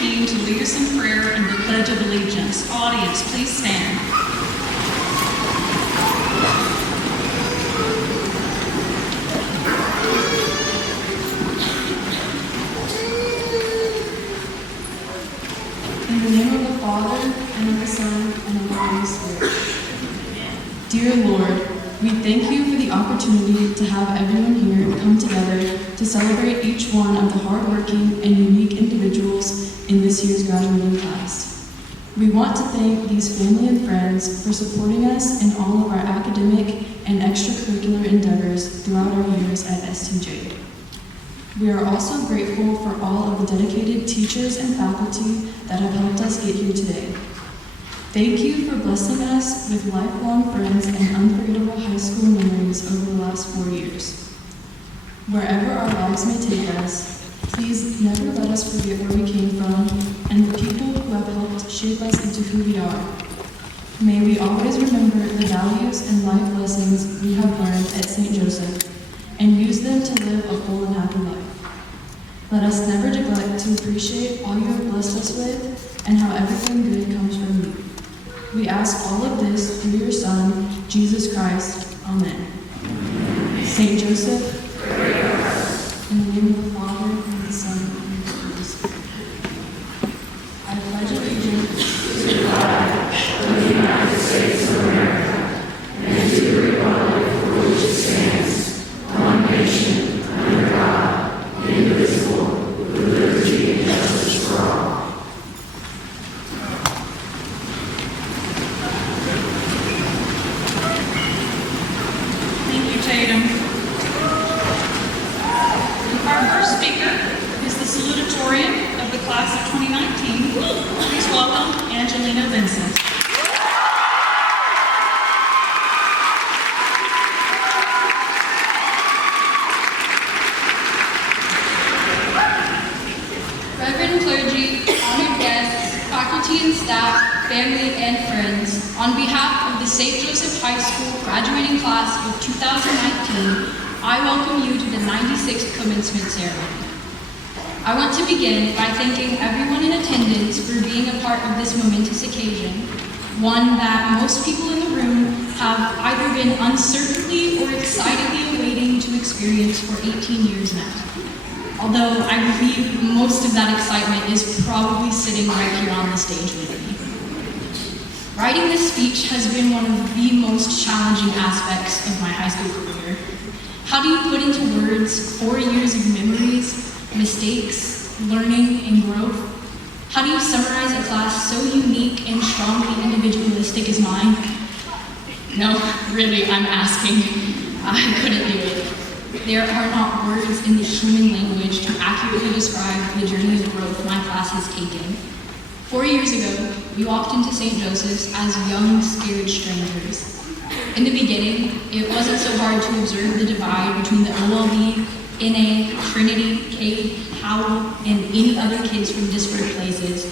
team to lead us in prayer and the Pledge of Allegiance. Audience, please stand. In the name of the Father, and of the Son, and of the Holy Spirit. Dear Lord, we thank you for the opportunity to have everyone here come together to celebrate each one of the hardworking and unique individuals in this year's graduating class. We want to thank these family and friends for supporting us in all of our academic and extracurricular endeavors throughout our years at STJ. We are also grateful for all of the dedicated teachers and faculty that have helped us get here today. Thank you for blessing us with lifelong friends and unforgettable high school memories over the last 4 years. Wherever our lives may take us, please never let us forget where we came from and the people who have helped shape us into who we are. May we always remember the values and life lessons we have learned at St. Joseph and use them to live a full and happy life. Let us never neglect to appreciate all you have blessed us with and how everything good comes from you. We ask all of this through your Son, Jesus Christ. Amen. St. Joseph, in the name of the Father, and of the Son, and of the Holy Spirit. I pledge allegiance to the flag of the United States of America and to the republic for which it stands, one nation, under God, indivisible, with liberty and justice for all. Thank you, Tatum. Our first speaker is the salutatorian of the class of 2019. Please welcome Angelina Vincent. Reverend clergy, honored guests, faculty and staff, family and friends, on behalf of the St. Joseph High School graduating class of 2019, I welcome you to the 96th commencement ceremony. I want to begin by thanking everyone in attendance for being a part of this momentous occasion, one that most people in the room have either been uncertainly or excitedly awaiting to experience for 18 years now. Although I believe most of that excitement is probably sitting right here on the stage with me. Writing this speech has been one of the most challenging aspects of my high school career. How do you put into words 4 years of memories, mistakes, learning, and growth? How do you summarize a class so unique and strongly individualistic as mine? No, really, I'm asking. I couldn't do it. There are not words in the human language to accurately describe the journey of growth my class has taken. 4 years ago, we walked into St. Joseph's as young, scared strangers. In the beginning, it wasn't so hard to observe the divide between the OLB, NA, Trinity, Cade, Howell, and any other kids from disparate places.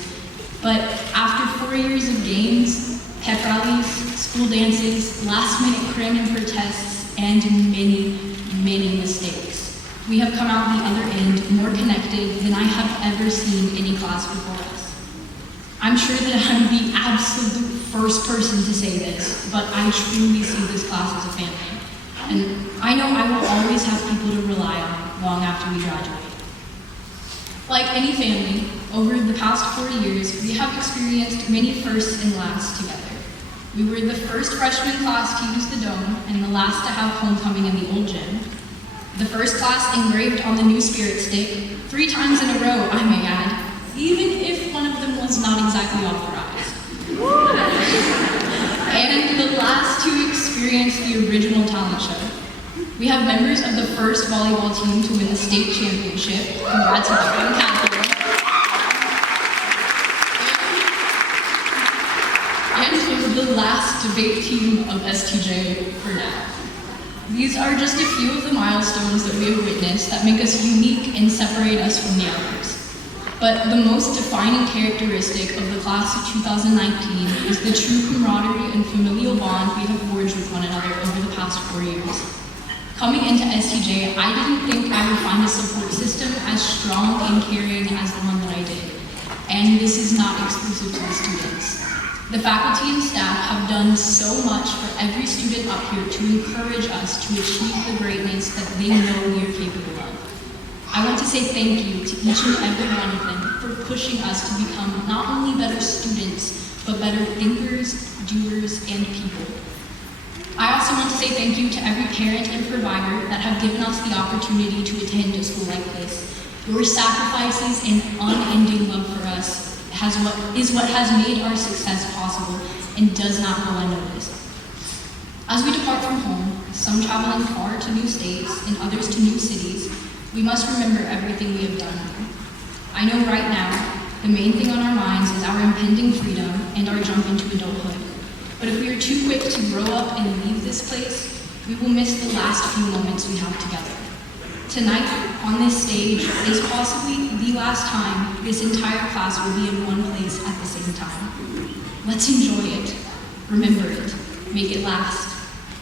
But after 4 years of games, pep rallies, school dances, last-minute cramming for tests, and many mistakes, we have come out the other end more connected than I have ever seen any class before us. I'm sure that I'm the absolute first person to say this, but I truly see this class as a family. And I know I will always have people to rely on long after we graduate. Like any family, over the past 4 years, we have experienced many firsts and lasts together. We were the first freshman class to use the dome and the last to have homecoming in the old gym. The first class engraved on the new spirit stick 3 times in a row, I may add, even if one of them was not exactly authorized. And the last to experience the original talent show. We have members of the first volleyball team to win the state championship. Congrats, Marco and Catherine. And the last debate team of STJ for now. These are just a few of the milestones that we have witnessed that make us unique and separate us from the others. But the most defining characteristic of the class of 2019 is the true camaraderie and familial bond we have forged with one another over the past 4 years. Coming into STJ, I didn't think I would find a support system as strong and caring as the one that I did. And The faculty and staff have done so much for every student up here to encourage us to achieve the greatness that they know we are capable of. I want to say thank you to each and every one of them for pushing us to become not only better students, but better thinkers, doers, and people. I also want to say thank you to every parent and provider that have given us the opportunity to attend a school like this. Your sacrifices and unending love for us is what has made our success possible and does not go unnoticed. As we depart from home, some traveling far to new states and others to new cities, we must remember everything we have done. I know right now, the main thing on our minds is our impending freedom and our jump into adulthood. But if we are too quick to grow up and leave this place, we will miss the last few moments we have together. Tonight, on this stage, is possibly the last time this entire class will be in one place at the same time. Let's enjoy it, remember it, make it last.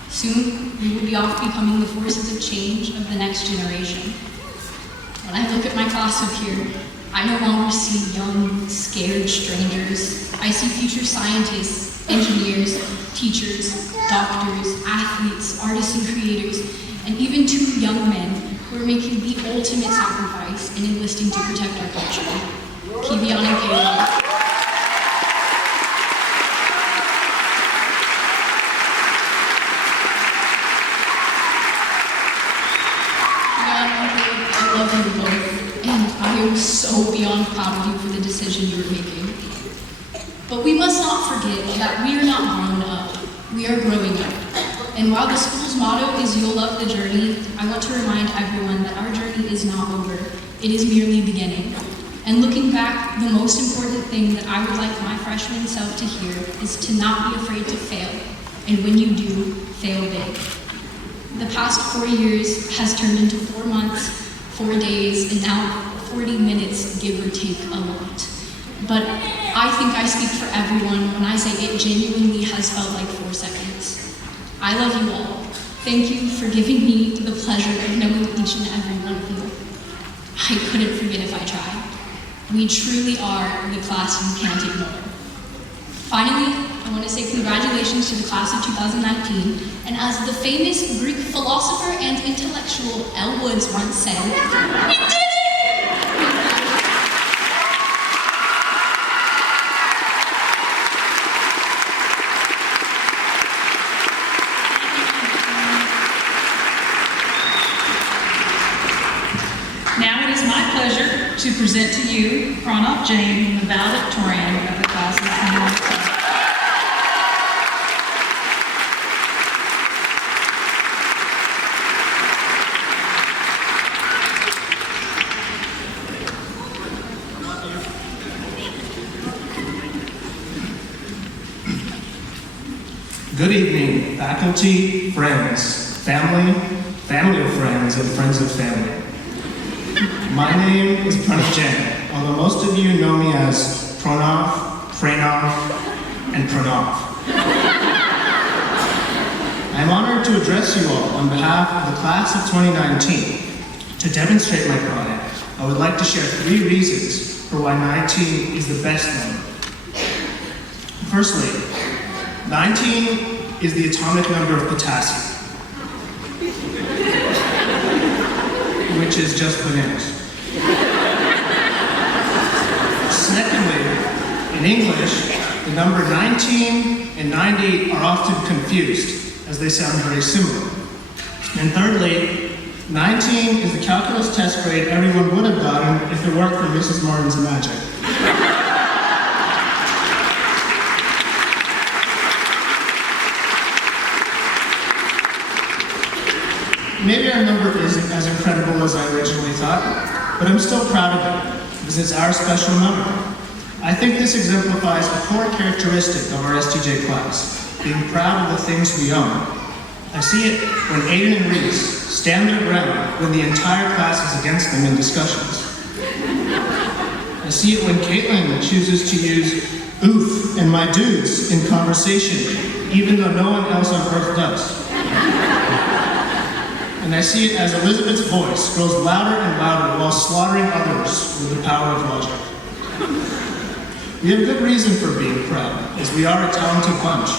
Soon, we will be off becoming the forces of change of the next generation. When I look at my class up here, I no longer see young, scared strangers. I see future scientists, engineers, teachers, doctors, athletes, artists and creators, and even 2 young men who are making the ultimate sacrifice in enlisting to protect our culture. Kivion and Caleb. I love you both, and I am so beyond proud of you for the decision you are making. But we must not forget that we are not grown up, we are growing up. And while the school's motto is "You'll love the journey," I want to remind everyone that our journey is not over. It is merely beginning. And looking back, the most important thing that I would like my freshman self to hear is to not be afraid to fail. And when you do, fail big. The past 4 years has turned into 4 months, 4 days, and now 40 minutes, give or take a lot. But I think I speak for everyone when I say it genuinely has felt like 4 seconds. I love you all. Thank you for giving me the pleasure of knowing each and every one of you. I couldn't forget if I tried. We truly are the class you can't ignore. Finally, I want to say congratulations to the class of 2019, and as the famous Greek philosopher and intellectual Elle Woods once said, we did it! Now it is my pleasure to present to you Pranav Jain, the valedictorian of the class of 2019. Good evening, faculty, friends, family of friends, and friends of family. My name is Pranav Jain, although most of you know me as Pranav, and Pranav. I'm honored to address you all on behalf of the class of 2019. To demonstrate my pride, I would like to share 3 reasons for why 19 is the best number. Firstly, 19 is the atomic number of potassium, which is just bananas. Secondly, in English, the number 19 and 90 are often confused, as they sound very similar. And thirdly, 19 is the calculus test grade everyone would have gotten if it weren't for Mrs. Martin's magic. Maybe our number isn't as incredible as I originally thought, but I'm still proud of it, because it's our special number. I think this exemplifies a core characteristic of our STJ class, being proud of the things we own. I see it when Aiden and Reese stand their ground when the entire class is against them in discussions. I see it when Caitlin chooses to use oof and my dudes in conversation, even though no one else on earth does. And I see it as Elizabeth's voice grows louder and louder while slaughtering others with the power of logic. We have good reason for being proud, as we are a talented bunch.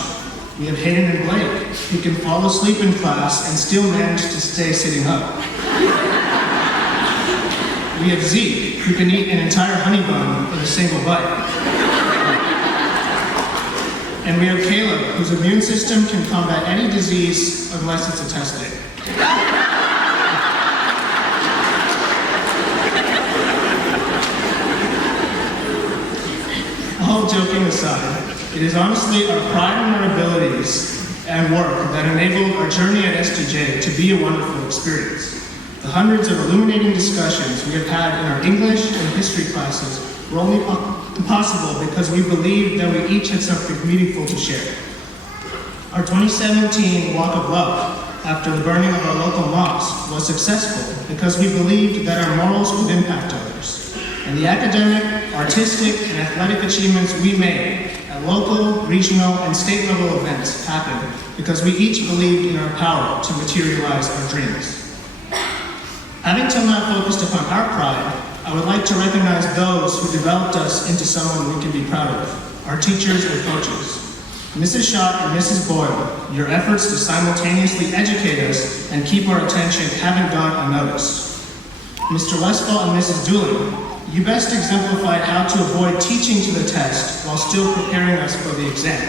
We have Hayden and Blake, who can fall asleep in class and still manage to stay sitting up. We have Zeke, who can eat an entire honey bun in a single bite. And we have Caleb, whose immune system can combat any disease unless it's a test day. All joking aside, it is honestly our pride in our abilities and work that enabled our journey at STJ to be a wonderful experience. The hundreds of illuminating discussions we have had in our English and history classes were only possible because we believed that we each had something meaningful to share. Our 2017 Walk of Love, after the burning of our local mosque, was successful because we believed that our morals would impact others. And the academic, artistic, and athletic achievements we made at local, regional, and state level events happened because we each believed in our power to materialize our dreams. Having till now focused upon our pride, I would like to recognize those who developed us into someone we can be proud of, our teachers and coaches. Mrs. Schott and Mrs. Boyle, your efforts to simultaneously educate us and keep our attention haven't gone unnoticed. Mr. Westphal and Mrs. Doolin, you best exemplified how to avoid teaching to the test while still preparing us for the exam.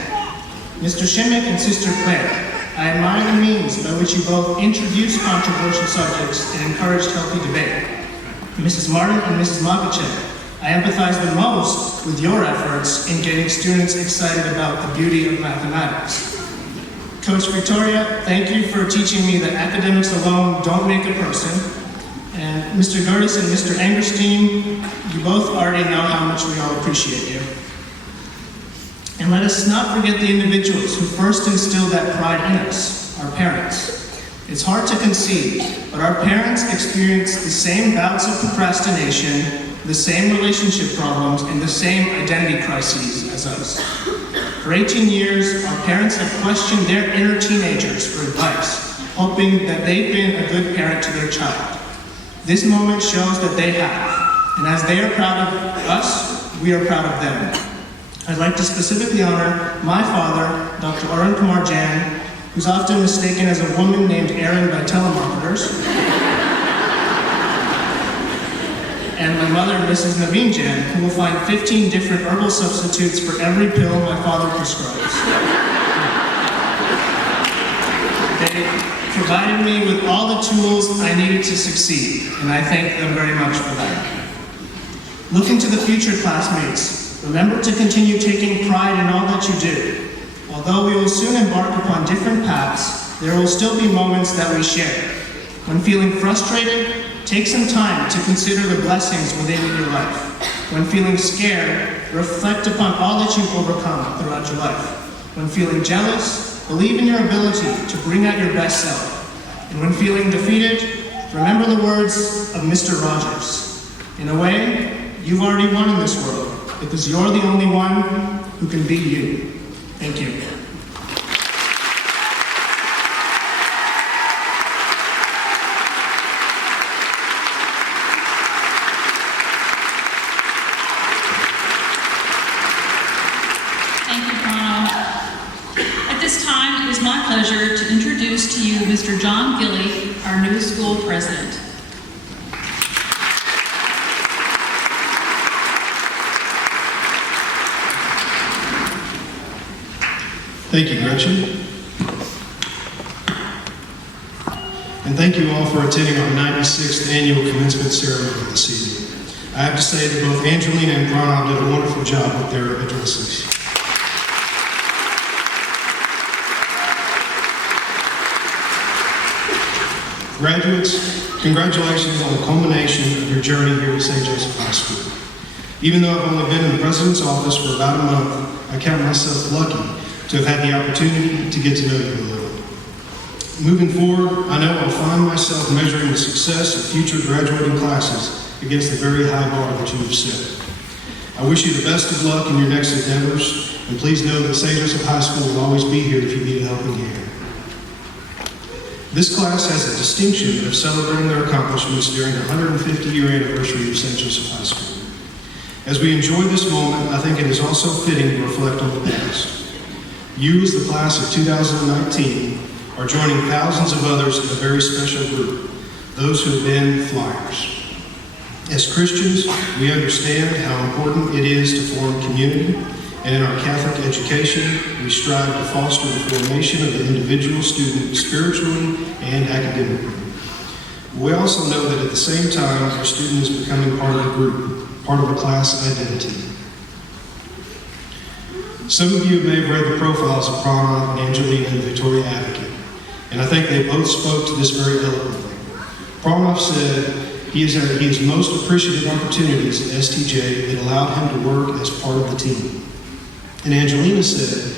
Mr. Shimmick and Sister Claire, I admire the means by which you both introduced controversial subjects and encouraged healthy debate. Mrs. Martin and Mrs. Makachev, I empathize the most with your efforts in getting students excited about the beauty of mathematics. Coach Victoria, thank you for teaching me that academics alone don't make a person. And Mr. Gertis and Mr. Angerstein, you both already know how much we all appreciate you. And let us not forget the individuals who first instilled that pride in us, our parents. It's hard to conceive, but our parents experienced the same bouts of procrastination, the same relationship problems, and the same identity crises as us. For 18 years, our parents have questioned their inner teenagers for advice, hoping that they've been a good parent to their child. This moment shows that they have, and as they are proud of us, we are proud of them. I'd like to specifically honor my father, Dr. Arun Kumar Jain, who's often mistaken as a woman named Erin by telemarketers, and my mother, Mrs. Naveen Jain, who will find 15 different herbal substitutes for every pill my father prescribes. They provided me with all the tools I needed to succeed, and I thank them very much for that. Looking to the future, classmates, remember to continue taking pride in all that you do. Although we will soon embark upon different paths, there will still be moments that we share. When feeling frustrated, take some time to consider the blessings within your life. When feeling scared, reflect upon all that you've overcome throughout your life. When feeling jealous, believe in your ability to bring out your best self. And when feeling defeated, remember the words of Mr. Rogers. In a way, you've already won in this world because you're the only one who can be you. Thank you. Thank you, Pranav. At this time, it is my pleasure to introduce to you Mr. John Gilly, our new school president. Thank you, Gretchen. And thank you all for attending our 96th annual commencement ceremony this evening. I have to say that both Angelina and Pranav did a wonderful job with their addresses. Graduates, congratulations on the culmination of your journey here at St. Joseph High School. Even though I've only been in the president's office for about a month, I count myself lucky to have had the opportunity to get to know you a little. Moving forward, I know I'll find myself measuring the success of future graduating classes against the very high bar that you have set. I wish you the best of luck in your next endeavors, and please know that St. Joseph High School will always be here if you need a helping hand. This class has the distinction of celebrating their accomplishments during the 150-year anniversary of St. Joseph High School. As we enjoy this moment, I think it is also fitting to reflect on the past. You, as the class of 2019, are joining thousands of others in a very special group, those who have been Flyers. As Christians, we understand how important it is to form community, and in our Catholic education, we strive to foster the formation of the individual student spiritually and academically. We also know that at the same time, our student is becoming part of the group, part of a class identity. Some of you may have read the profiles of Prana and Angelina and Victoria Advocate, and I think they both spoke to this very eloquently. Prana said he has most appreciated opportunities at STJ that allowed him to work as part of the team. And Angelina said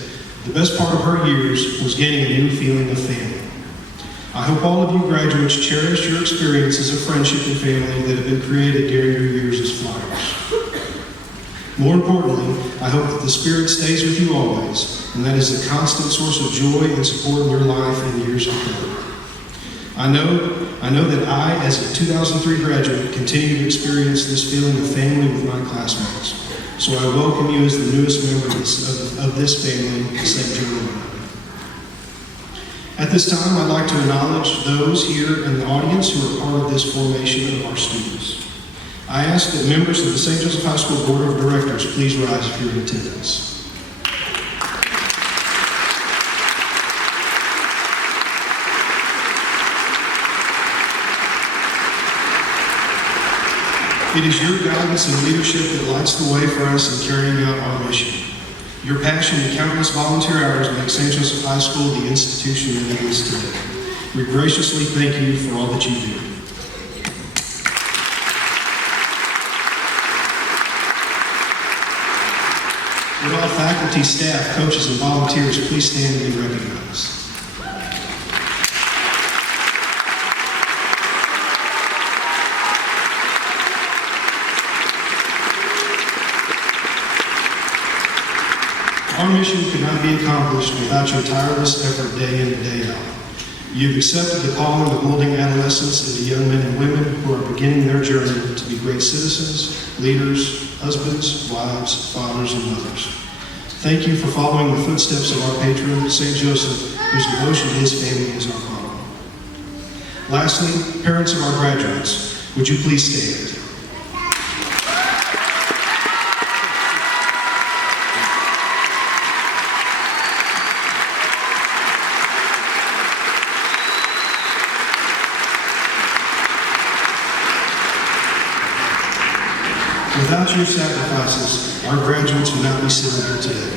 the best part of her years was gaining a new feeling of family. I hope all of you graduates cherish your experiences of friendship and family that have been created during your years as Flyers. More importantly, I hope that the Spirit stays with you always, and that is a constant source of joy and support in your life in the years to come. I know that I, as a 2003 graduate, continue to experience this feeling of family with my classmates. So I welcome you as the newest member of this family, St. Jerome. At this time, I'd like to acknowledge those here in the audience who are part of this formation of our students. I ask that members of the St. Joseph High School Board of Directors please rise if you're in attendance. It is your guidance and leadership that lights the way for us in carrying out our mission. Your passion and countless volunteer hours make St. Joseph High School the institution that it is today. We graciously thank you for all that you do. Would all faculty, staff, coaches, and volunteers please stand and be recognized. Our mission could not be accomplished without your tireless effort day in and day out. You've accepted the calling of molding adolescents into young men and women who are beginning their journey to be great citizens, leaders, husbands, wives, fathers, and mothers. Thank you for following the footsteps of our patron, St. Joseph, whose devotion to his family is our model. Lastly, parents of our graduates, would you please stand? Without your sacrifices, our graduates would not be sitting here today.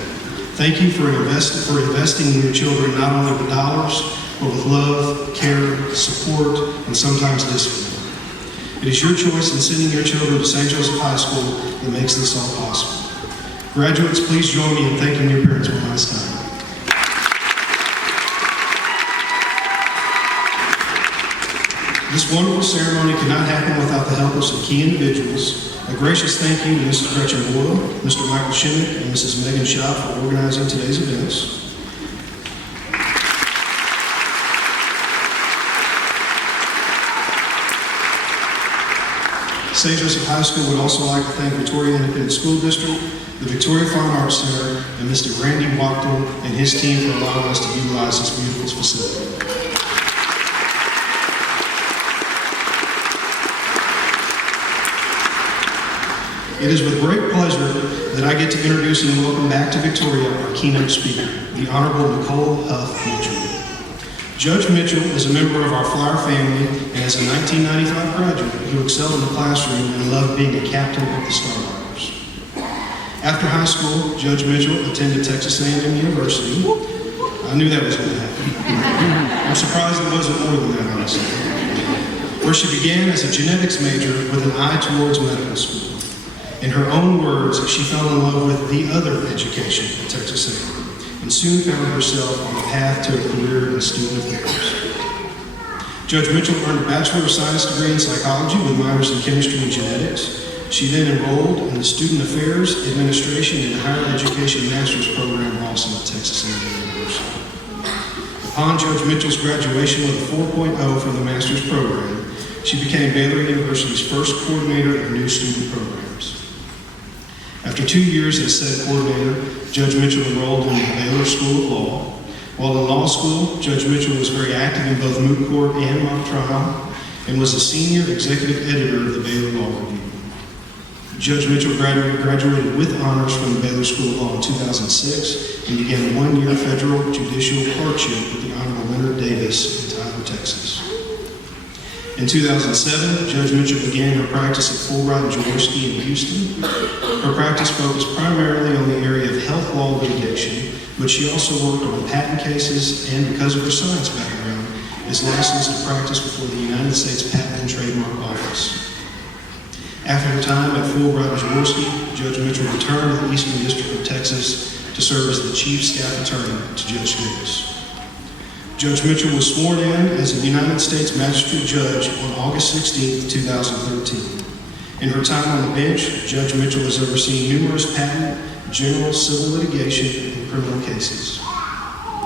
Thank you for investing in your children not only with dollars, but with love, care, support, and sometimes discipline. It is your choice in sending your children to St. Joseph High School that makes this all possible. Graduates, please join me in thanking your parents one last time. This wonderful ceremony could not happen without the help of some key individuals. A gracious thank you to Mrs. Gretchen Boyle, Mr. Michael Shimmick, and Mrs. Megan Schaub for organizing today's events. St. Joseph High School would also like to thank Victoria Independent School District, the Victoria Fine Arts Center, and Mr. Randy Wachtel and his team for allowing us to utilize this beautiful facility. It is with great pleasure that I get to introduce and welcome back to Victoria our keynote speaker, the Honorable Nicole Huff Mitchell. Judge Mitchell is a member of our Flyer family and is a 1995 graduate who excelled in the classroom and loved being a captain of the Star Riders. After high school, Judge Mitchell attended Texas A&M University. I knew that was going to happen. I'm surprised it wasn't more than that, honestly. Where she began as a genetics major with an eye towards medical school. In her own words, she fell in love with the other education at Texas A&M and soon found herself on the path to a career in student affairs. Judge Mitchell earned a Bachelor of Science degree in psychology with minors in chemistry and genetics. She then enrolled in the Student Affairs, Administration, and Higher Education Master's Program also at Texas A&M University. Upon Judge Mitchell's graduation with a 4.0 from the Master's Program, she became Baylor University's first coordinator of new student programs. After 2 years as said coordinator, Judge Mitchell enrolled in the Baylor School of Law. While in law school, Judge Mitchell was very active in both moot court and mock trial, and was a senior executive editor of the Baylor Law Review. Judge Mitchell graduated with honors from the Baylor School of Law in 2006 and began a 1-year federal judicial clerkship with the Honorable Leonard Davis in Tyler, Texas. In 2007, Judge Mitchell began her practice at Fulbright and Jaworski in Houston. Her practice focused primarily on the area of health law litigation, but she also worked on patent cases and, because of her science background, is licensed to practice before the United States Patent and Trademark Office. After her time at Fulbright and Jaworski, Judge Mitchell returned to the Eastern District of Texas to serve as the Chief Staff Attorney to Judge Davis. Judge Mitchell was sworn in as a United States Magistrate Judge on August 16, 2013. In her time on the bench, Judge Mitchell has overseen numerous patent, general, civil litigation, and criminal cases.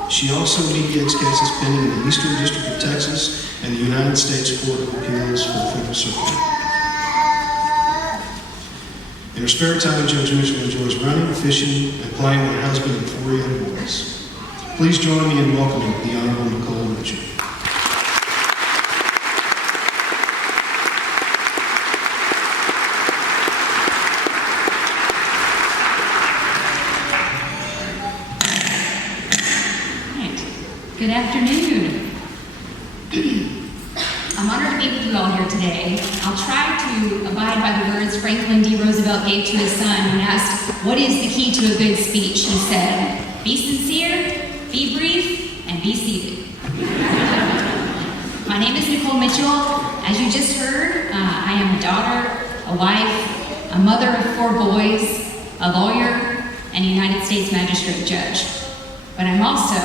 She also mediates cases pending in the Eastern District of Texas and the United States Court of Appeals for the Federal Circuit. In her spare time, Judge Mitchell enjoys running, fishing, and playing with her husband and 4 young boys. Please join me in welcoming the Honorable Nicole Mitchell. Good afternoon. I'm honored to be with you all here today. I'll try to abide by the words Franklin D. Roosevelt gave to his son when asked, "What is the key to a good speech?" He said, "Be sincere, be brief, and be seated." My name is Nicole Mitchell. As you just heard, I am a daughter, a wife, a mother of 4 boys, a lawyer, and a United States Magistrate Judge. But I'm also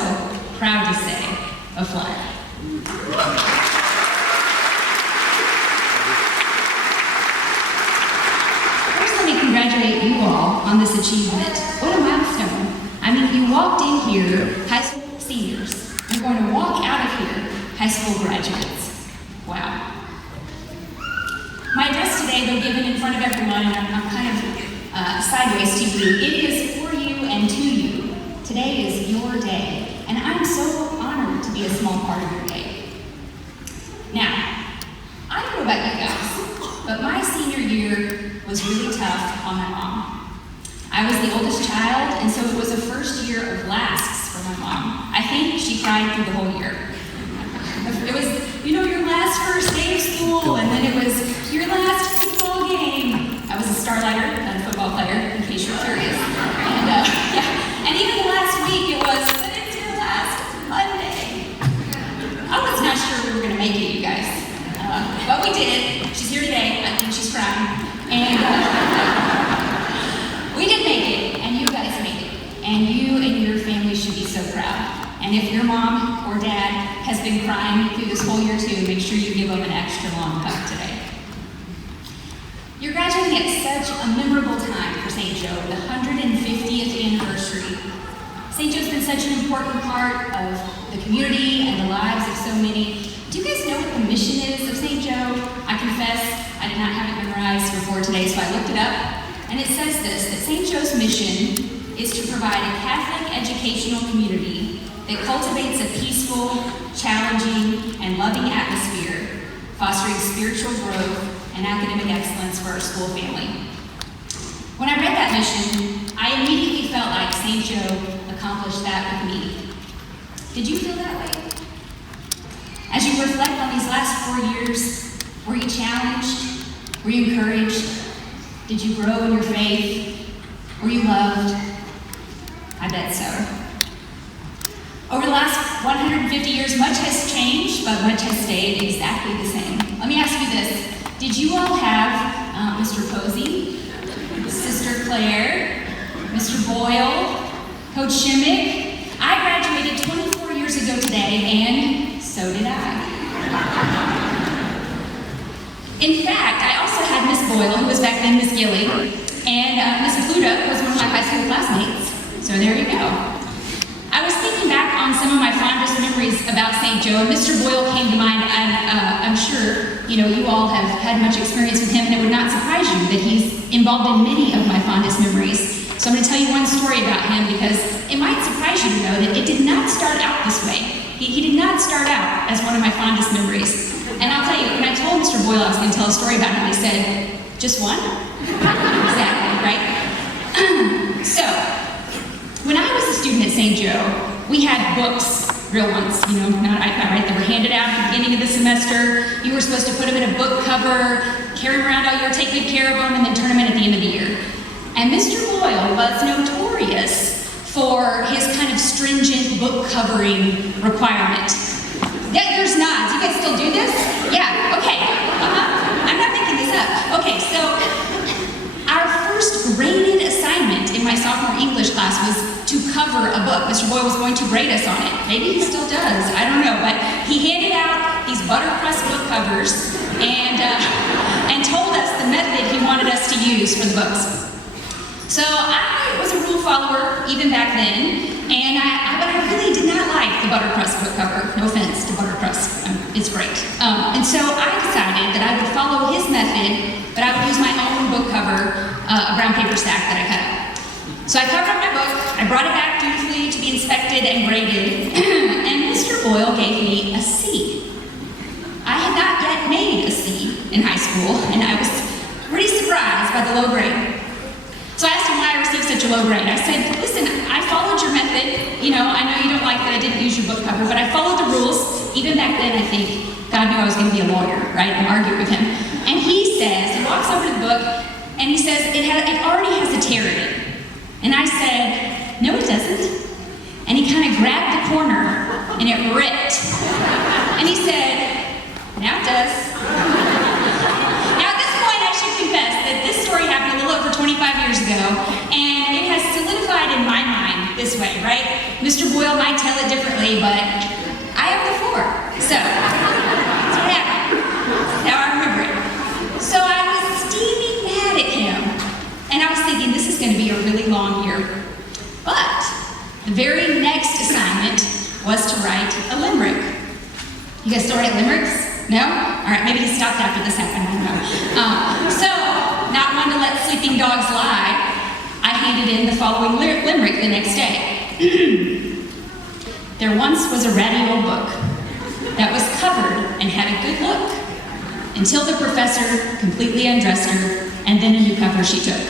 proud to say, a flyer. First, let me congratulate you all on this achievement. What a milestone. I mean, you walked in here, high school seniors. You're going to walk out of here, high school graduates. Wow. My address today, though given in front of everyone, and I'm kind of sideways to you, it is for you and to you. Today is your day. And I'm so honored to be a small part of your day. Now, I don't know about you guys, but my senior year was really tough on my mom. I was the oldest child, and so it was a first year of lasts for my mom. I think she cried through the whole year. It was, your last first day of school, and then it was your last football game. I was a starlighter, not a football player, in case you're curious. And even the last week it was, Monday. I was not sure we were going to make it, you guys. But we did. She's here today. I think she's crying. And we did make it, and you guys made it. And you and your family should be so proud. And if your mom or dad has been crying through this whole year too, make sure you give them an extra long hug today. You're graduating at such a memorable time for St. Joe, the 150th anniversary. St. Joe's been such an important part of the community and the lives of so many. Do you guys know what the mission is of St. Joe? I confess, I did not have it memorized before today, so I looked it up. And it says this, that St. Joe's mission is to provide a Catholic educational community that cultivates a peaceful, challenging, and loving atmosphere, fostering spiritual growth and academic excellence for our school family. When I read that mission, I immediately felt like St. Joe accomplished that with me. Did you feel that way? As you reflect on these last 4 years, were you challenged? Were you encouraged? Did you grow in your faith? Were you loved? I bet so. Over the last 150 years, much has changed, but much has stayed exactly the same. Let me ask you this. Did you all have Mr. Posey, Sister Claire, Mr. Boyle, Coach Shimmick? I graduated 24 years ago today, and so did I. In fact, I also had Miss Boyle, who was back then Miss Gilly, and Miss Pluto was one of my high school classmates. So there you go. I was thinking back on some of my fondest memories about St. Joe, and Mr. Boyle came to mind, and I'm sure you all have had much experience with him, and it would not surprise you that he's involved in many of my fondest memories. So I'm going to tell you one story about him because it might surprise you to know that it did not start out this way. He did not start out as one of my fondest memories. And I'll tell you, when I told Mr. Boyle I was going to tell a story about him, he said, "Just one?" Exactly, right? So, when I was a student at St. Joe, we had books, real ones, not iPad, right? They were handed out at the beginning of the semester. You were supposed to put them in a book cover, carry them around all year, take good care of them, and then turn them in at the end of the year. And Mr. Boyle was notorious for his kind of stringent book covering requirement. Yeah, there's nods. You guys still do this? Yeah, okay. I'm not making this up. Okay, so our first graded assignment in my sophomore English class was to cover a book. Mr. Boyle was going to grade us on it. Maybe he still does, I don't know. But he handed out these buttercrust book covers and told us the method he wanted us to use for the books. So I was a rule follower even back then, but I really did not like the buttercrust book cover. No offense to buttercrust, it's great. And so I decided that I would follow his method, but I would use my own book cover, a brown paper stack that I cut up. So I covered up my book, I brought it back dutifully to be inspected and graded, and Mr. Boyle gave me a C. I had not yet made a C in high school, and I was pretty surprised by the low grade. So I asked him why I received such a low grade. I said, "Listen, I followed your method. I know you don't like that I didn't use your book cover, but I followed the rules." Even back then, I think God knew I was going to be a lawyer, right? And argue with him. And he walks over to the book, and he says, it already has a tear in it. And I said, "No, it doesn't." And he kind of grabbed the corner, and it ripped. And he said, "Now it does." Now at this point, I should confess that this story happened a little over 25 years ago, and it has solidified in my mind this way, right? Mr. Boyle might tell it differently, but I have the floor. So, that's what happened. That's how I remember it. So I was steaming mad at him, and I was thinking, this is going to be a really long year. But the very next assignment was to write a limerick. You guys still write limericks? No? All right, maybe he stopped after this happened, I don't know. So, not one to let sleeping dogs lie, I handed in the following limerick the next day. There once was a ratty old book that was covered and had a good look until the professor completely undressed her, and then a new cover she took.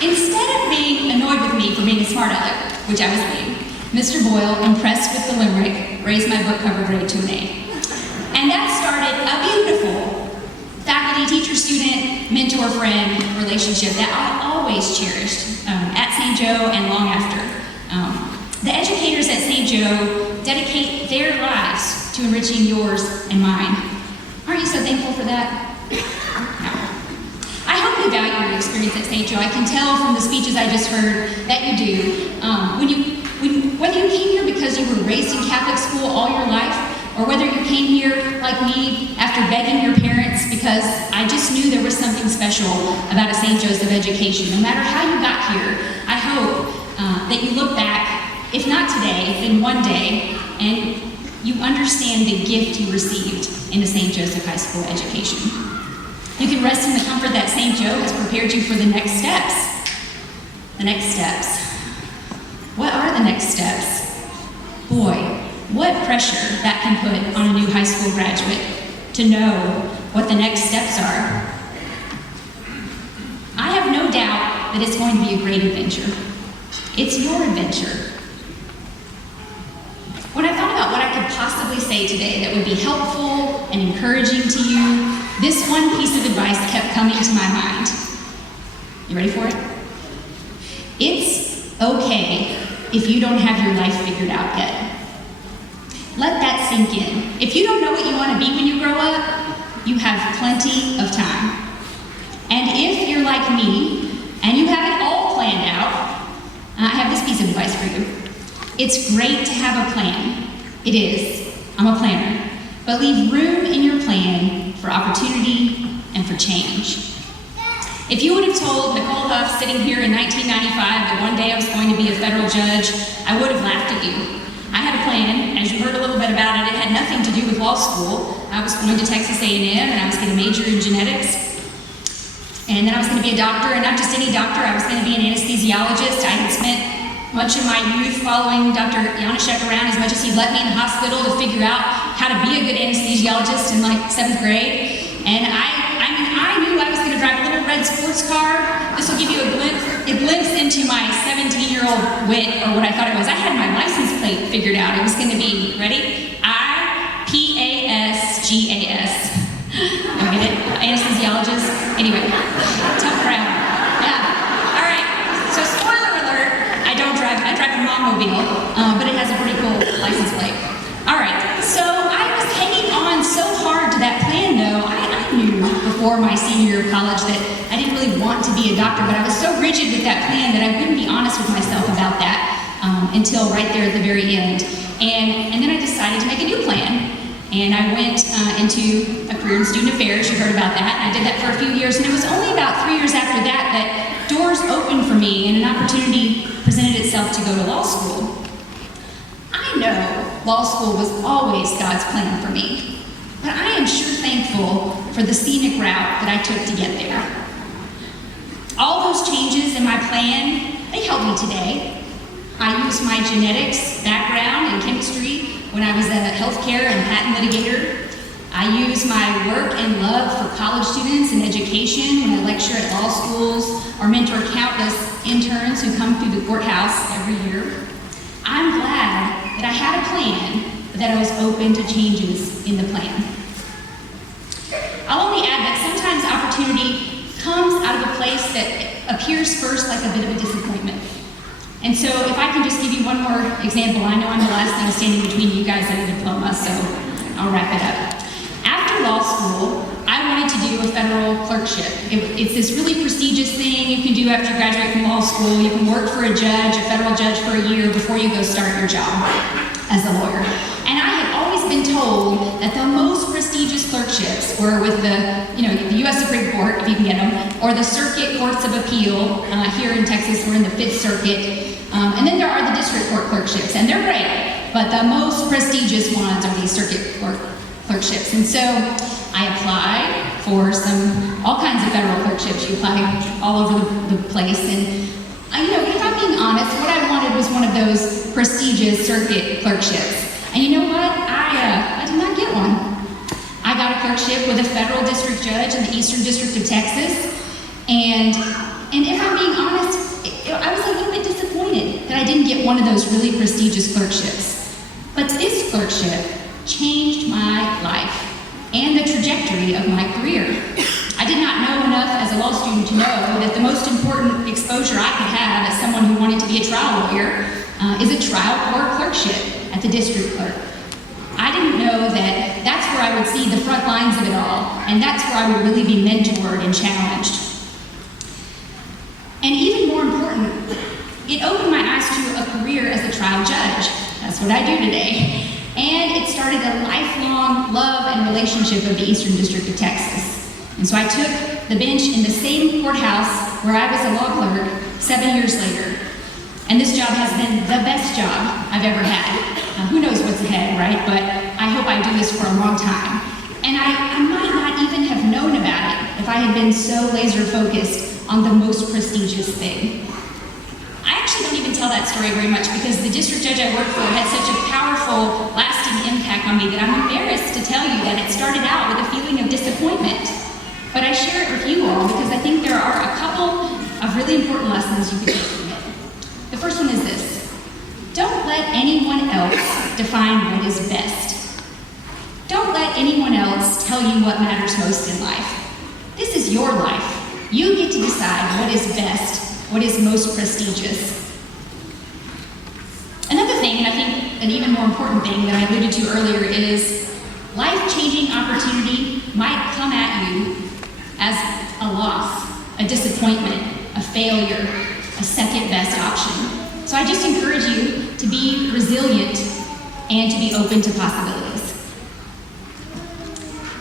Instead of being annoyed with me for being a smart aleck, which I was being, Mr. Boyle, impressed with the limerick, raised my book cover grade to an A. And that started a beautiful faculty, teacher, student, mentor, friend relationship that I always cherished at St. Joe and long after. The educators at St. Joe dedicate their lives to enriching yours and mine. Aren't you so thankful for that? I hope you value your experience at St. Joe. I can tell from the speeches I just heard that you do. Whether you came here because you were raised in Catholic school all your life, or whether you came here like me after begging your parents because I just knew there was something special about a St. Joseph education. No matter how you got here, I hope that you look back, if not today, then one day, and you understand the gift you received in a St. Joseph High School education. You can rest in the comfort that St. Joe has prepared you for the next steps. The next steps. What are the next steps? Boy, what pressure that can put on a new high school graduate to know what the next steps are. I have no doubt that it's going to be a great adventure. It's your adventure. When I thought about what I could possibly say today that would be helpful and encouraging to you, this one piece of advice kept coming to my mind. You ready for it? It's okay if you don't have your life figured out yet. Let that sink in. If you don't know what you want to be when you grow up, you have plenty of time. And if you're like me, and you have it all planned out, I have this piece of advice for you. It's great to have a plan. It is. I'm a planner. But leave room in your plan for opportunity and for change. If you would have told Nicole Huff sitting here in 1995 that one day I was going to be a federal judge, I would have laughed at you. I had a plan, as you heard a little bit about it. It had nothing law school. I was going to Texas A&M, and I was going to major in genetics. And then I was going to be a doctor, and not just any doctor, I was going to be an anesthesiologist. I had spent much of my youth following Dr. Janaszek around as much as he let me in the hospital to figure out how to be a good anesthesiologist in like 7th grade. And I knew I was going to drive a little red sports car. This will give you a glimpse into my 17-year-old wit, or what I thought it was. I had my license plate figured out. It was going to be, ready? IPASGAS. You get it? Anesthesiologist. Anyway, tough crowd. Yeah. All right. So spoiler alert, I drive a Momobile, but it has a pretty cool license plate. All right. So I was hanging on so hard to that plan, though. I knew before my senior year of college that I didn't really want to be a doctor, but I was so rigid with that plan that I wouldn't be honest with myself about that until right there at the very end. And then I decided to make a new plan. And I went into a career in student affairs. You heard about that. I did that for a few years, and it was only about 3 years after that that doors opened for me and an opportunity presented itself to go to law school. I know law school was always God's plan for me, but I am sure thankful for the scenic route that I took to get there. All those changes in my plan, they help me today. I used my genetics background and chemistry when I was a healthcare and patent litigator. I use my work and love for college students and education when I lecture at law schools or mentor countless interns who come through the courthouse every year. I'm glad that I had a plan, but that I was open to changes in the plan. I'll only add that sometimes opportunity comes out of a place that appears first like a bit of a disappointment. And so if I can just give you one more example, I know I'm the last thing standing between you guys and a diploma, so I'll wrap it up. After law school, I wanted to do a federal clerkship. It's this really prestigious thing you can do after you graduate from law school. You can work for a judge, a federal judge, for a year before you go start your job as a lawyer. And I had always been told that the most prestigious clerkships were with the U.S. Supreme Court, if you can get them, or the circuit courts of appeal. Here in Texas, we're in the 5th Circuit. And then there are the district court clerkships, and they're great, but the most prestigious ones are these circuit court clerkships. And so I applied for all kinds of federal clerkships. You apply all over the place. And if I'm being honest, what I wanted was one of those prestigious circuit clerkships. And you know what? I did not get one. I got a clerkship with a federal district judge in the Eastern District of Texas. And if I'm being honest, I was a little bit disappointed that I didn't get one of those really prestigious clerkships. But this clerkship changed my life and the trajectory of my career. I did not know enough as a law student to know that the most important exposure I could have as someone who wanted to be a trial lawyer is a trial court clerkship at the district clerk. I didn't know that that's where I would see the front lines of it all, and that's where I would really be mentored and challenged. And even more important, it opened my eyes to a career as a trial judge. That's what I do today. And it started a lifelong love and relationship of the Eastern District of Texas. And so I took the bench in the same courthouse where I was a law clerk 7 years later. And this job has been the best job I've ever had. Who knows what's ahead, right? But I hope I do this for a long time. And I might not even have known about it if I had been so laser focused on the most prestigious thing. I actually don't even tell that story very much because the district judge I worked for had such a powerful, lasting impact on me that I'm embarrassed to tell you that it started out with a feeling of disappointment. But I share it with you all because I think there are a couple of really important lessons you can take from it. The first one is this: don't let anyone else define what is best. Don't let anyone else tell you what matters most in life. This is your life. You get to decide what is best, what is most prestigious. Another thing, and I think an even more important thing that I alluded to earlier, is life-changing opportunity might come at you as a loss, a disappointment, a failure, a second best option. So I just encourage you to be resilient and to be open to possibilities.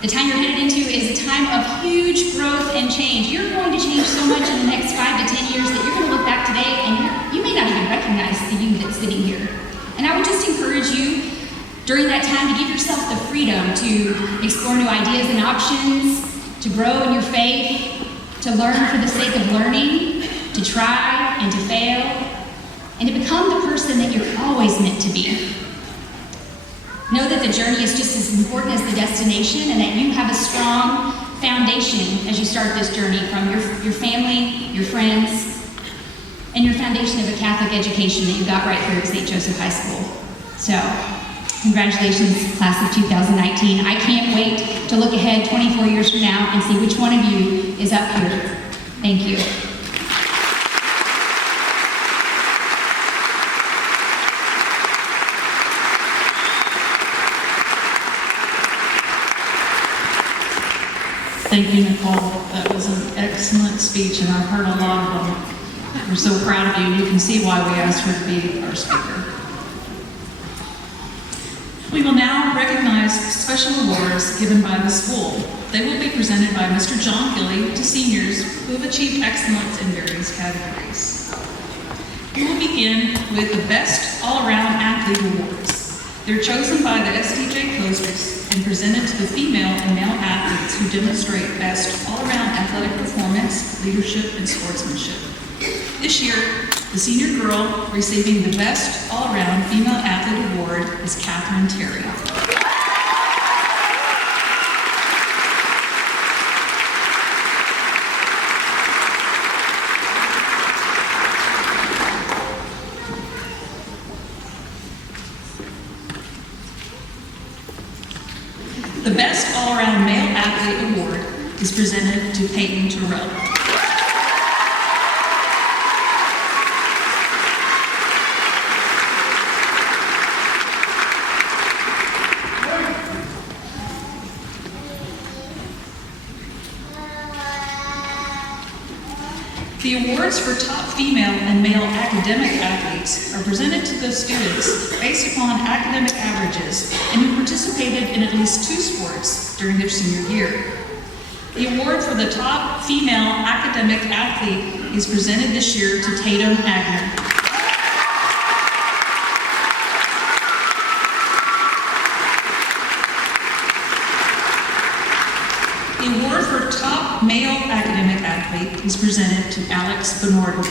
The time you're headed into is a time of huge growth and change. You're going to change so much in the next 5 to 10 years that you're going to look back today and you may not even recognize the you that's sitting here. And I would just encourage you, During that time, to give yourself the freedom to explore new ideas and options, to grow in your faith, to learn for the sake of learning, to try and to fail, and to become the person that you're always meant to be. Know that the journey is just as important as the destination, and that you have a strong foundation as you start this journey from your family, your friends, and your foundation of a Catholic education that you got right here at St. Joseph High School. So, congratulations, class of 2019. I can't wait to look ahead 24 years from now and see which one of you is up here. Thank you. Thank you, Nicole. That was an excellent speech, and I've heard a lot of them. We're so proud of you, and you can see why we asked her to be our speaker. We will now recognize special awards given by the school. They will be presented by Mr. John Gilly to seniors who have achieved excellence in various categories. We will begin with the Best All-Around Athlete Awards. They're chosen by the STJ Coasters and presented to the female and male athletes who demonstrate best all-around athletic performance, leadership, and sportsmanship. This year, the senior girl receiving the Best All-Around Female Athlete Award is Catherine Terry. The Best All-Around Male Athlete Award is presented to Peyton Terrell. The awards for top female and male academic athletes are presented to those students based upon academic averages and who participated in at least 2 sports during their senior year. The award for the top female academic athlete is presented this year to Tatum Agner. The award for top male academic athlete is presented to Alex Benorden.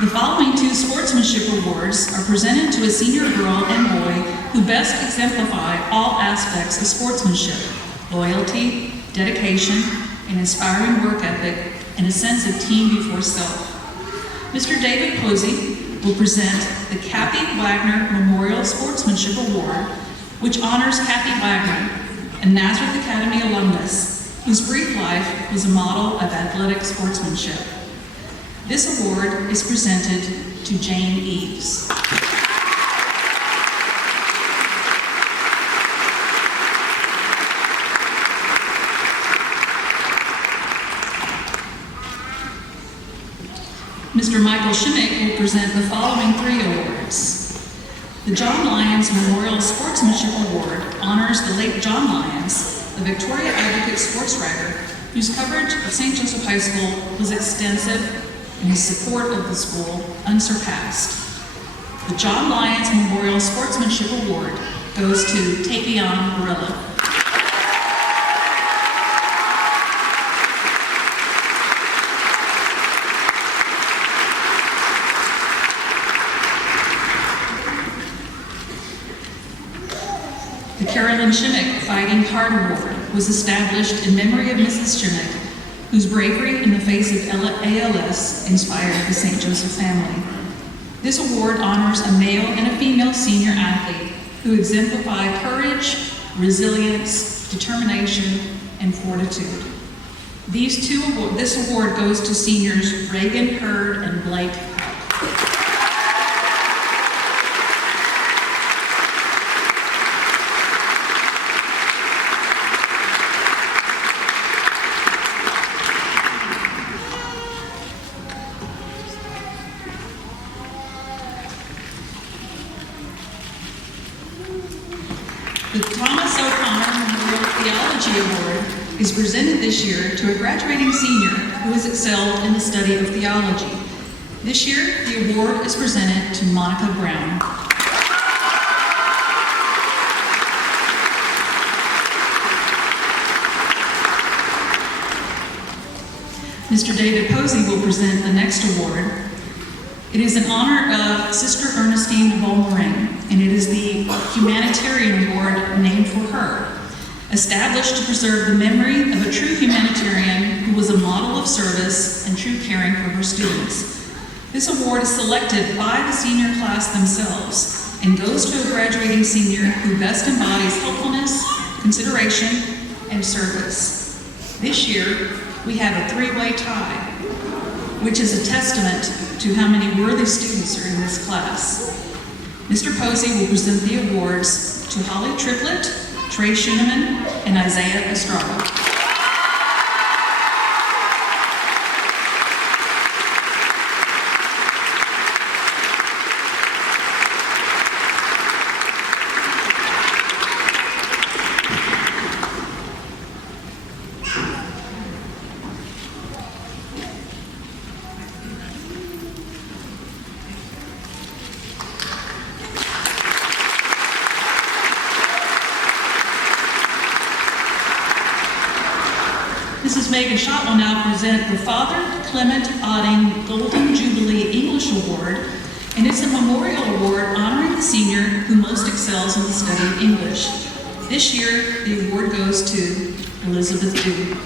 The following 2 sportsmanship awards are presented to a senior girl and boy who best exemplify all aspects of sportsmanship: loyalty, dedication, an inspiring work ethic, and a sense of team before self. Mr. David Posey will present the Kathy Wagner Memorial Sportsmanship Award, which honors Kathy Wagner, a Nazareth Academy alumnus whose brief life was a model of athletic sportsmanship. This award is presented to Jane Eves. Mr. Michael Schimick will present the following 3 awards. The John Lyons Memorial Sportsmanship Award honors the late John Lyons, the Victoria Advocate sports writer, whose coverage of St. Joseph High School was extensive and his support of the school unsurpassed. The John Lyons Memorial Sportsmanship Award goes to Tapion Barilla. The Carolyn Schimick Fighting Heart Award was established in memory of Mrs. Schimick, whose bravery in the face of ALS inspired the St. Joseph family. This award honors a male and a female senior athlete who exemplify courage, resilience, determination, and fortitude. This award goes to seniors Reagan Hurd and Blake Huck. The Thomas O'Connor Memorial Theology Award is presented this year to a graduating senior who has excelled in the study of theology. This year, the award is presented to Monica Brown. Mr. David Posey will present the next award. It is in honor of Sister Ernestine Volmarin, and it is the Humanitarian Award named for her. Established to preserve the memory of a true humanitarian who was a model of service and true caring for her students. This award is selected by the senior class themselves and goes to a graduating senior who best embodies helpfulness, consideration, and service. This year, we have a three-way tie, which is a testament to how many worthy students are in this class. Mr. Posey will present the awards to Holly Triplett, Trey Schuneman, and Isaiah Estrada. Mrs. Megan Schott will now present the Father Clement Otting Golden Jubilee English Award, and it's a memorial award honoring the senior who most excels in the study of English. This year, the award goes to Elizabeth Dew.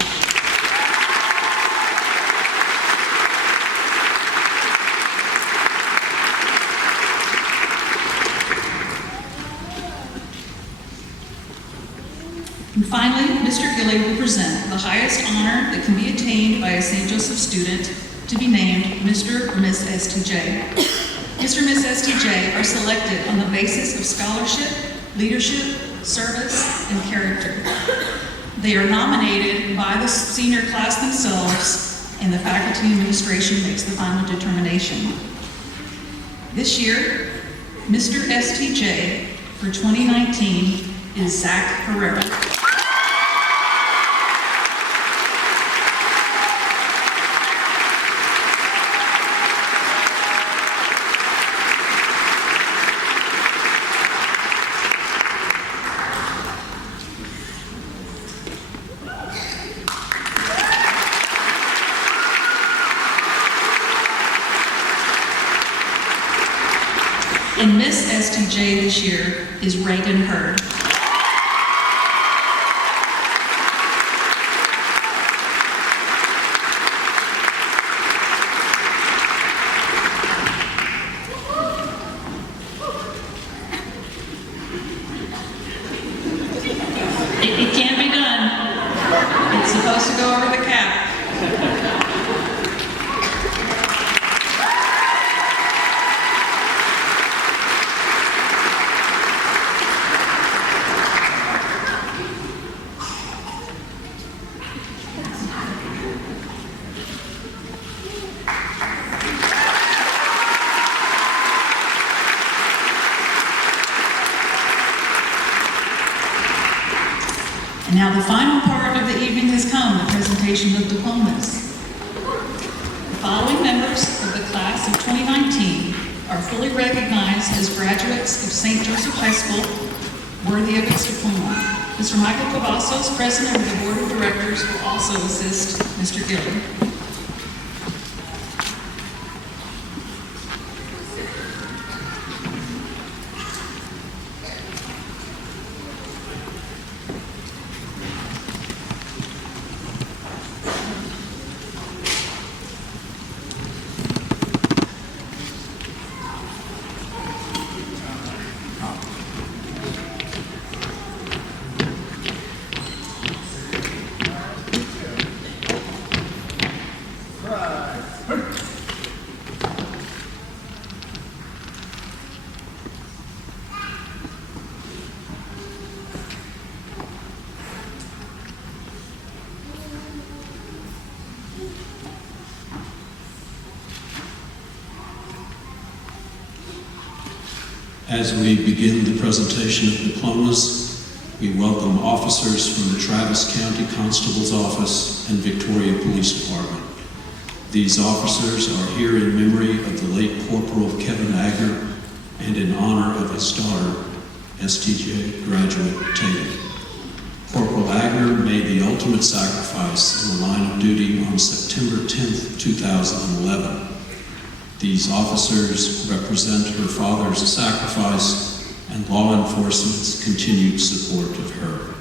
And finally, Mr. Gilley will present the highest honor that can be attained by a St. Joseph student, to be named Mr. or Miss STJ. Mr. and Miss STJ are selected on the basis of scholarship, leadership, service, and character. They are nominated by the senior class themselves, and the faculty administration makes the final determination. This year, Mr. STJ for 2019 is Zach Herrera. And Miss STJ this year is Reagan Hurd. It can't be done. It's supposed to go over the cap. And now the final part of the evening has come, the presentation of diplomas. The following members of the class of 2019 are fully recognized as graduates of St. Joseph High School, worthy of its diploma. Mr. Michael Cavazos, President of the Board of Directors, will also assist Mr. Gilley. As we begin the presentation of diplomas, We welcome officers from the Travis County Constable's Office and Victoria Police Department. These officers are here in memory of the late Corporal Kevin Agner and in honor of his daughter, STJ graduate Tatum. Corporal Agner made the ultimate sacrifice in the line of duty on September 10th, 2011. These officers represent her father's sacrifice and law enforcement's continued support of her.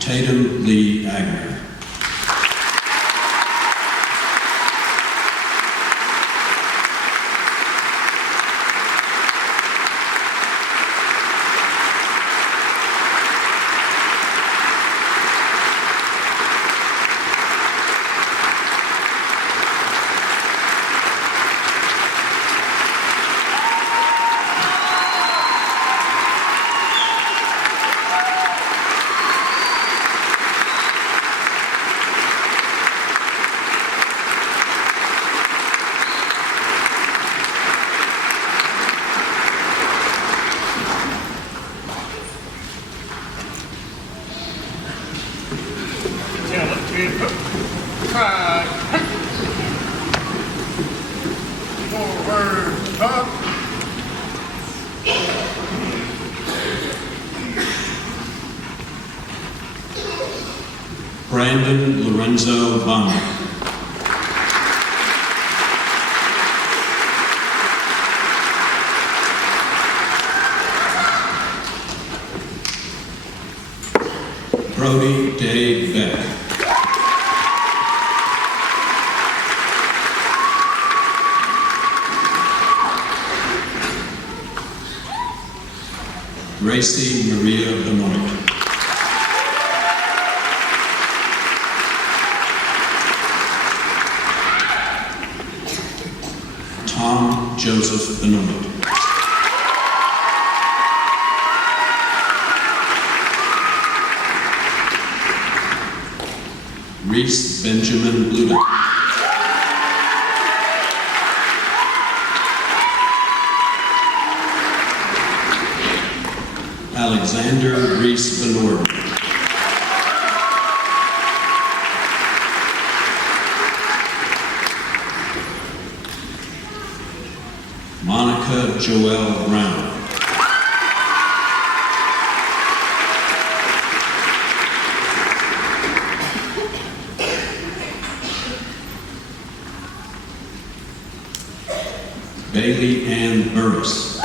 Tatum Lee Agner. Brandon Lorenzo Bonner. Brody Dave Beck. Gracie Maria Benoit. Tom Joseph Benoit. Reese Benjamin Luda. Alexander Reese Benord. Monica Joelle Brown. Bailey Ann Burris.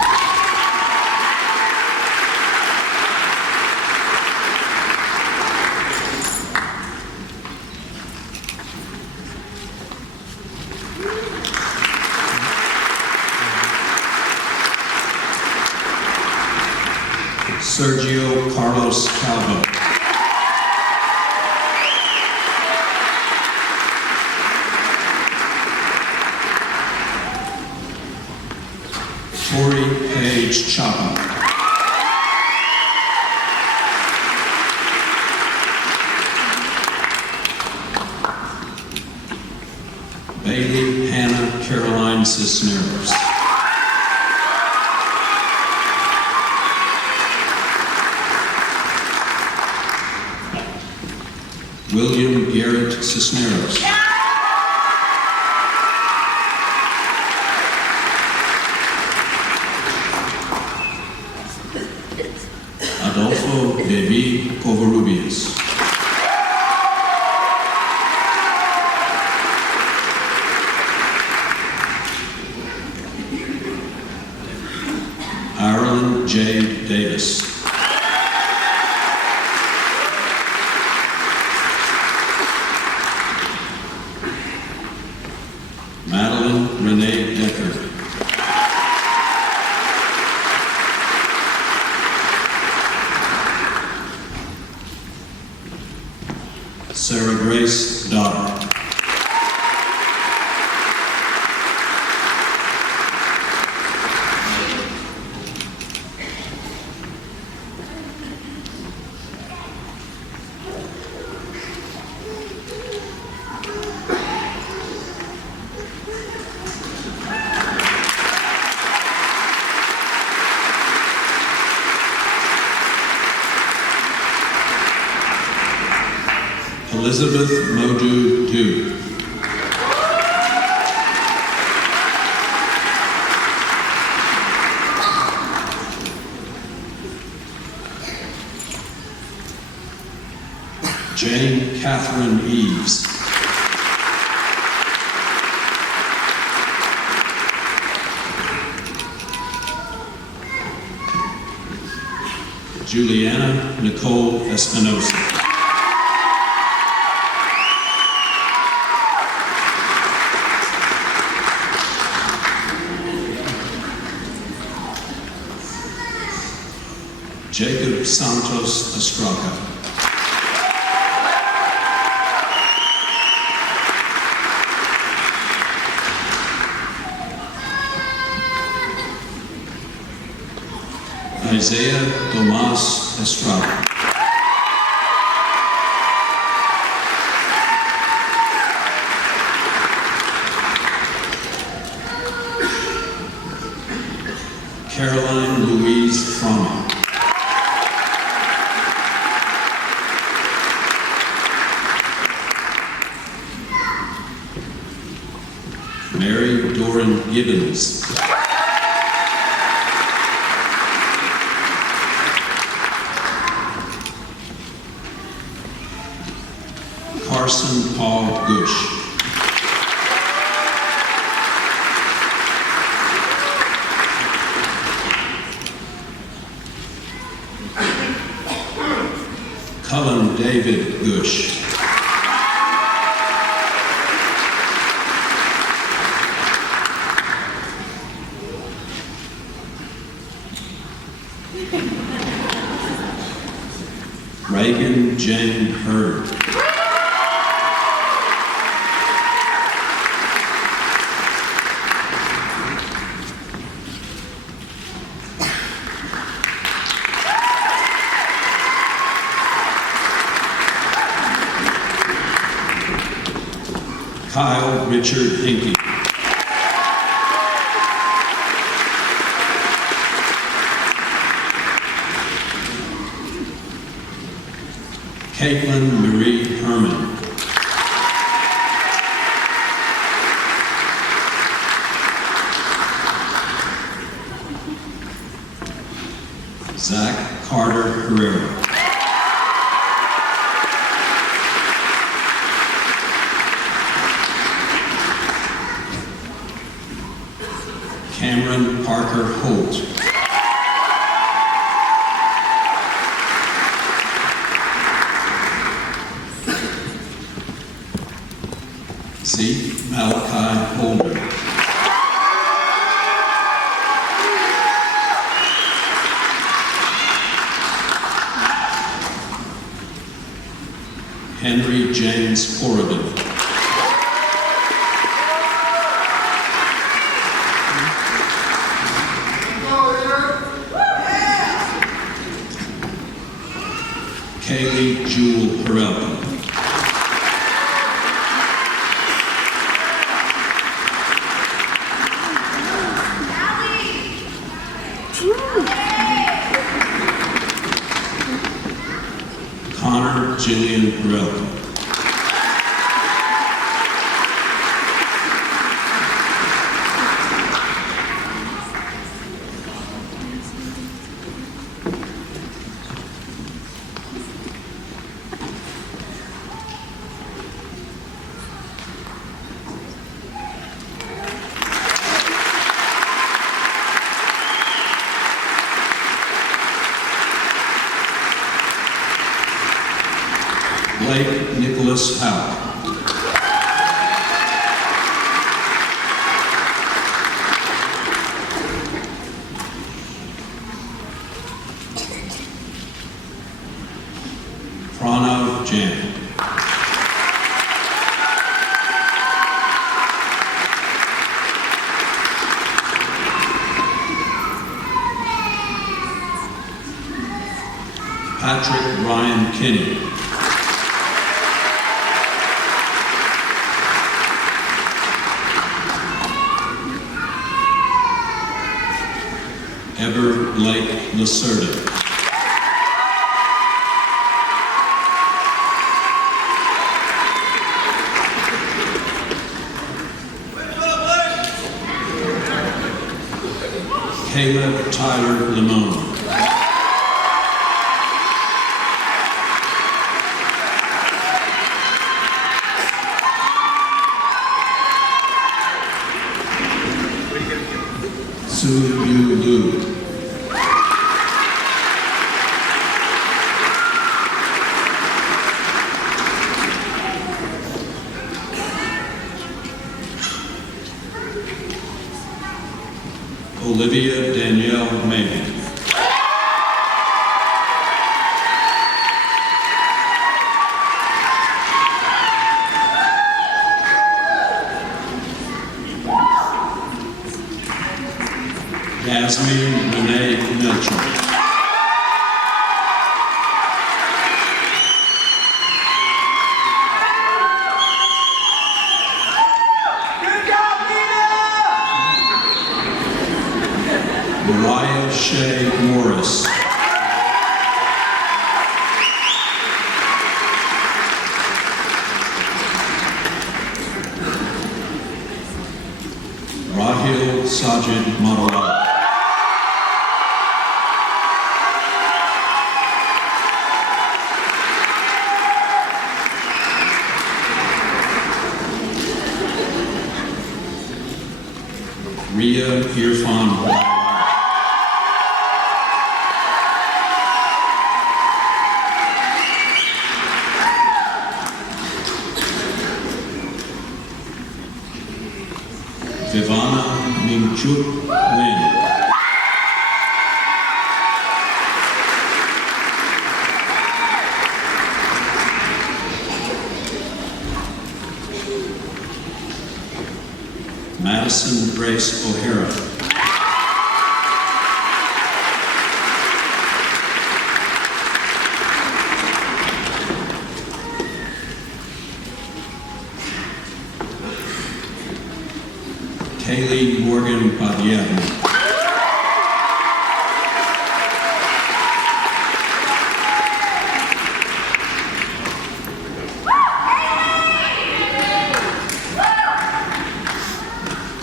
Sergio Carlos Calvo. Tori Page Chapa. Bailey Hannah Caroline Cisneros. William Garrett Cisneros. Adolfo David Covarrubias. Ireland J. Davis. Madeline Renee Decker. Sarah Grace Daughter. Elizabeth Modu Du. Jane Catherine Eves. Juliana Nicole Espinosa. Jacob Santos Estrada. Isaiah Tomas Estrada. Caroline Louise Frommel. Mary Doran Gibbons. Carson Paul Gush. Cullen David Gush. Reagan Jane Hurd. Kyle Richard Hinkey. Caitlin Marie Herman. Zach Carter Herrera. Cameron Parker Holt. Zeke Malachi Holder. Henry James Corrigan. Kaylee Jewel Perelka. Connor Jillian Perelka. Blake Nicholas Howe. Pranav Jain. Patrick Ryan Kinney. Ever Blake Lacerda. Caleb Tyler Limon. Su Yu Lu. Olivia Danielle May. Yasmin Renee Melcher. Mariah Shea Morris. Rahil Sajid Marawat. Ria Irfan. Vivana Mingchuk Lin. Madison Grace O'Hara. Kaylee Morgan Padilla.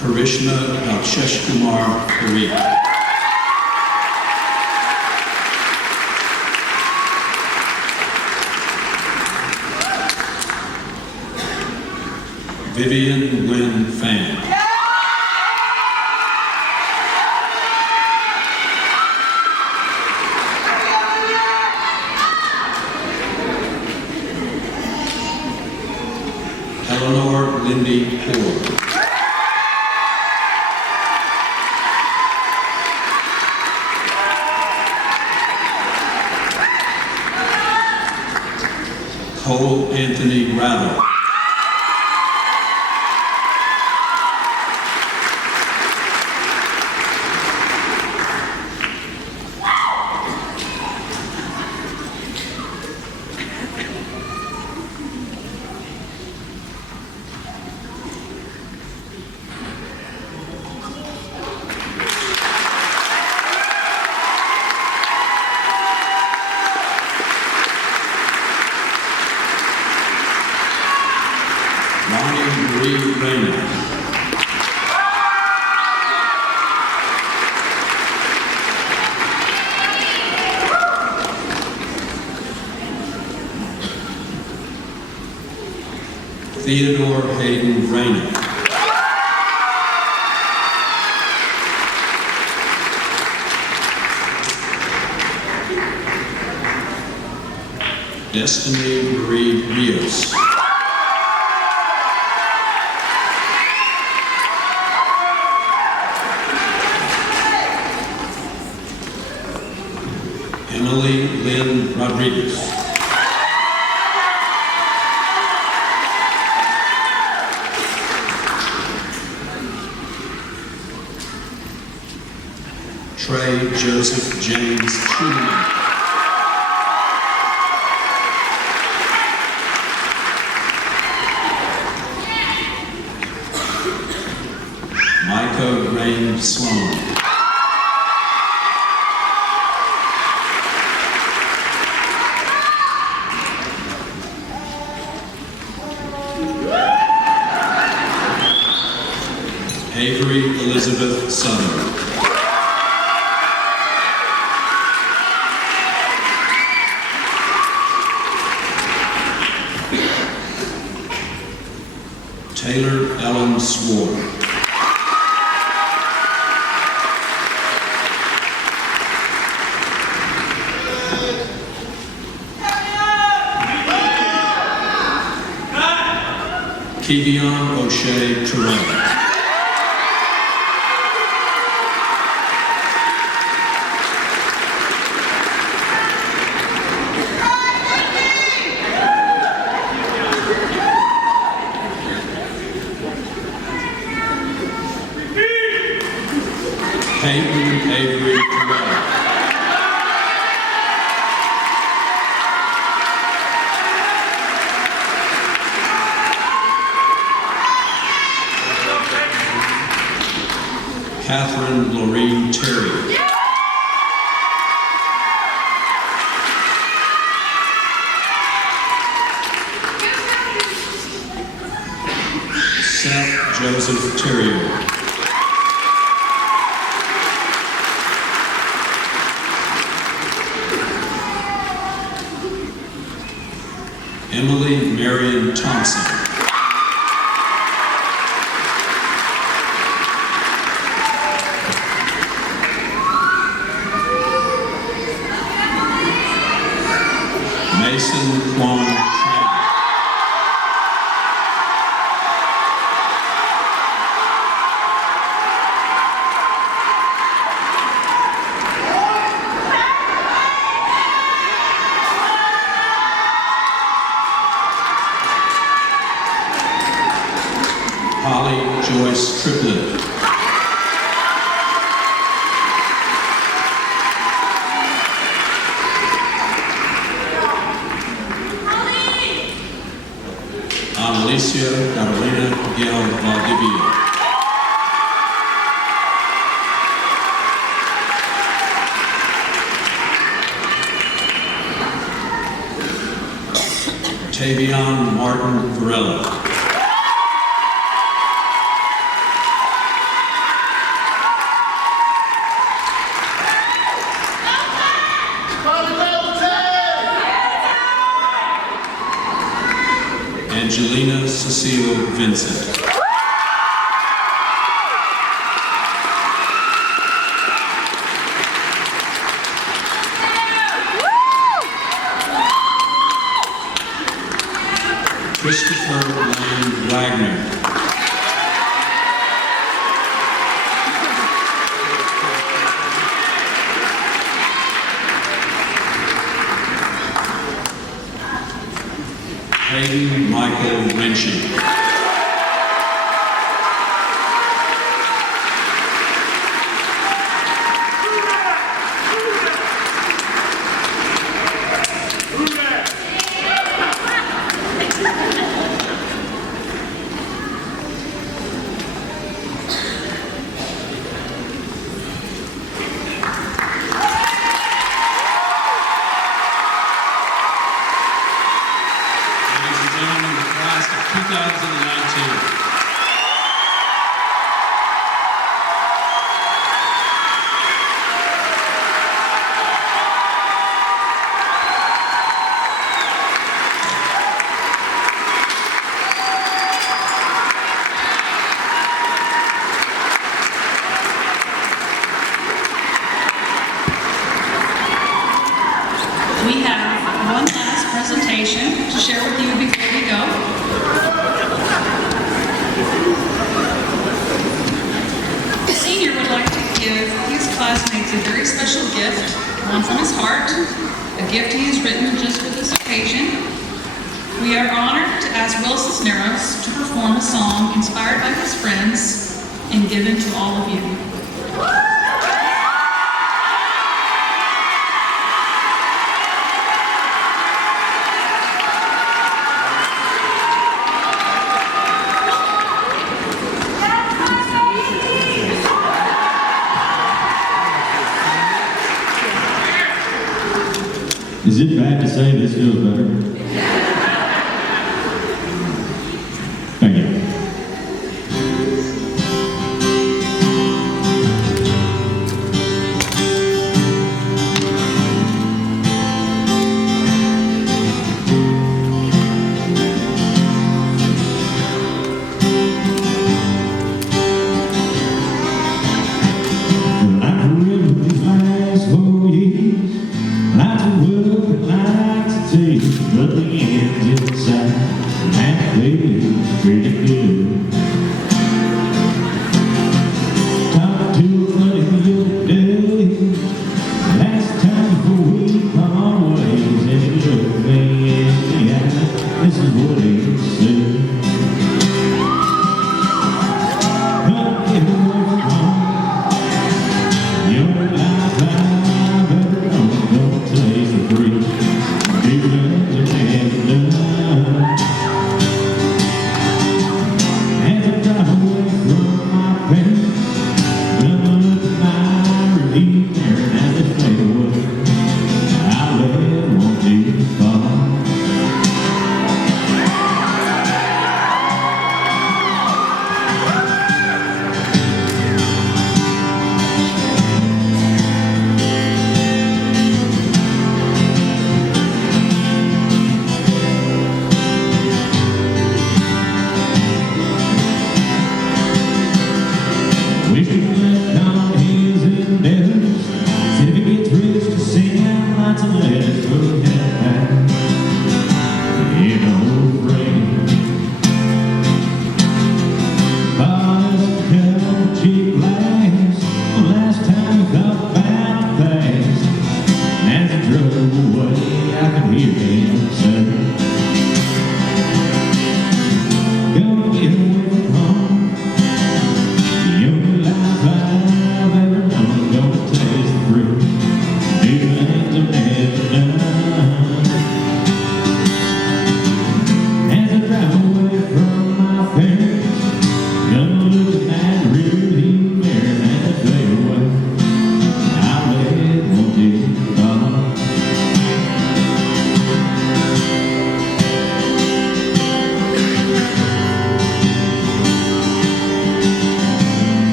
Karishma Alshesh Kumar Parikh. Vivian Lynn Fan. Eleanor Lindy Poor. Cole Anthony Rattle. Marie Reyna. Theodore Hayden Reyna. Destiny Marie Rios. Emily Lynn Rodriguez. Trey Joseph James Schumann. Micah Rain Sloan. Avery Elizabeth Southern. Taylor Ellen Swore. Kevion O'Shea Terrell. Peyton Avery Terrell. Catherine Lorene Terry. Seth Joseph Terrier. Emily Marion Thompson. Mason Kwon Tran. Holly Joyce Triplett. Alicia Carolina Miguel Valdivia. Tavion Martin Varela. Angelina Cecile Vincent. Christopher Lane Wagner. Hayden Michael Renshie. Ladies and gentlemen, the class of 2019. We have one last presentation to share with you before we go. The senior would like to give his classmates a very special gift, one from his heart, a gift he has written just for this occasion. We are honored to ask Will Cisneros to perform a song inspired by his friends and given to all of you. Is it bad to say this feels better? Thank you.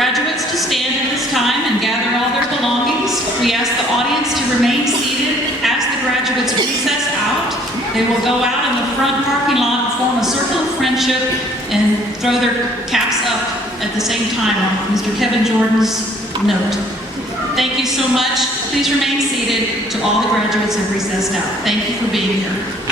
graduates to stand at this time and gather all their belongings. We ask the audience to remain seated as the graduates recess out. They will go out in the front parking lot, form a circle of friendship, and throw their caps up at the same time on Mr. Kevin Jordan's note. Thank you so much. Please remain seated till all the graduates have recessed out. Thank you for being here.